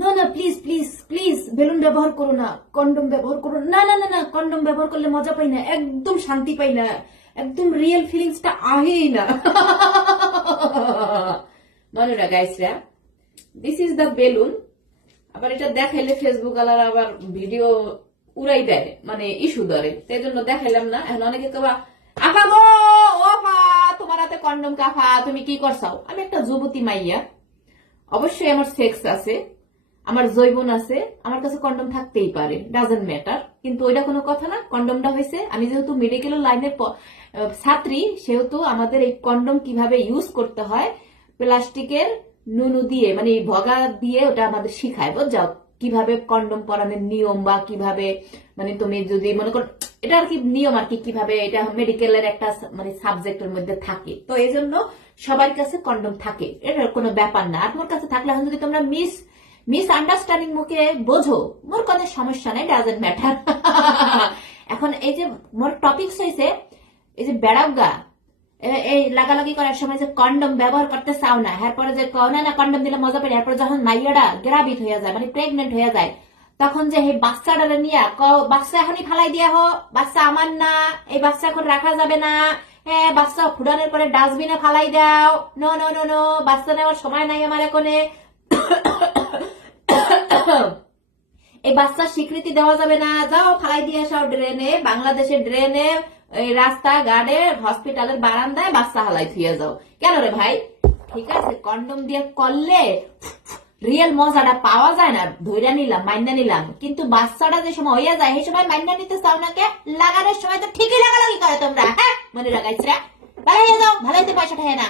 না না please please please balloon ব্যবহার করো না, কন্ডম ব্যবহার করো না। না না না, কন্ডম ব্যবহার করলে মজা পাই না, একদম শান্তি পাই না, একদম রিয়েল ফিলিংসটা আহেই না। মনে গাইসরা, দিস ইজ দ্য বেলুন। আবার এটা দেখাইলে ফেসবুক আলার আবার ভিডিও উড়াই দেয়, মানে ইস্যু ধরে, সেই জন্য দেখাইলাম না। এখন অনেকে কবা আফা গো, ও ফা তোমার হাতে কন্ডম কাফা, তুমি কি করছাও? আমি একটা যুবতী মাইয়া, অবশ্যই আমার সেক্স আছে, আমার যৌবন আছে, আমার কাছে কন্ডম থাকতেই পারে, ডাজন্ট ম্যাটার। কিন্তু ওইটা কোনো কথা না। কন্ডমটা হয়েছে, আমি যেহেতু মেডিকেল লাইনের ছাত্রী, সেহেতু আমাদের এই কন্ডম কিভাবে ইউজ করতে হয় প্লাস্টিকের নুনু দিয়ে, মানে ভগা দিয়ে ওটা আমাদের শিখায়, বুঝাও কিভাবে কন্ডম পরানোর নিয়ম, বা কিভাবে মানে তুমি যদি মনে করো এটা আর কি নিয়ম আর কি, কিভাবে এটা মেডিকেলের একটা মানে সাবজেক্টের মধ্যে থাকে। তো এই জন্য সবার কাছে কন্ডম থাকে, এটার কোনো ব্যাপার না। আর তোমার কাছে থাকলে এখন যদি তোমরা মিস আন্ডারস্ট্যান্ডিং মুখে বোঝো, মোর কোনো সমস্যা নাই, ডাজন্ট ম্যাটার। এখন এই যে মোর টপিকস হয়েছে এই যে বেড়াবগা, এই লাগালাগি করার সময় যে কন্ডম ব্যবহার করতে চাও না, এরপরে যে না কন্ডম দিলে মজা পাই, এরপরে যখন মাইয়াটা গ্রাভিড হয়ে যায়, মানে প্রেগনেন্ট হয়ে যায়, তখন যে এই বাচ্চাটা নিয়ে বাচ্চা এখনই ফালাই দিয়া হো, বাচ্চা আমার না, এই বাচ্চা এখন রাখা যাবে না, হ্যাঁ বাচ্চা ফুটানোর পরে ডাস্টবিনে ফালাই দাও, নো নো নো নো, বাচ্চা নেওয়ার সময় নাই আমার এখনে, এই বাচ্চার স্বীকৃতি দেওয়া যাবে না, যাও ফালাই দিয়ে আসাও ড্রেনে, বাংলাদেশের ড্রেনে, এই রাস্তা ঘাটে, হসপিটালের বারান্দায় বাচ্চা হালাই থুয়ে যাও। কেন রে ভাই? ঠিক আছে, কন্ডম দিয়ে করলে রিয়েল মজাটা পাওয়া যায় না, ধৈর্য নিলাম, মাইন্ডা নিলাম, কিন্তু বাচ্চাটা যে সময় হইয়া যায় সেই সময় মাইন্ডা নিতে চাও না কে? লাগানোর সময় তো ঠিকই লাগালাগি করে তোমরা, হ্যাঁ মনে লাগাইছরা, ভালো হয়ে যাও, ভালোইতে পয়সা ঠায় না।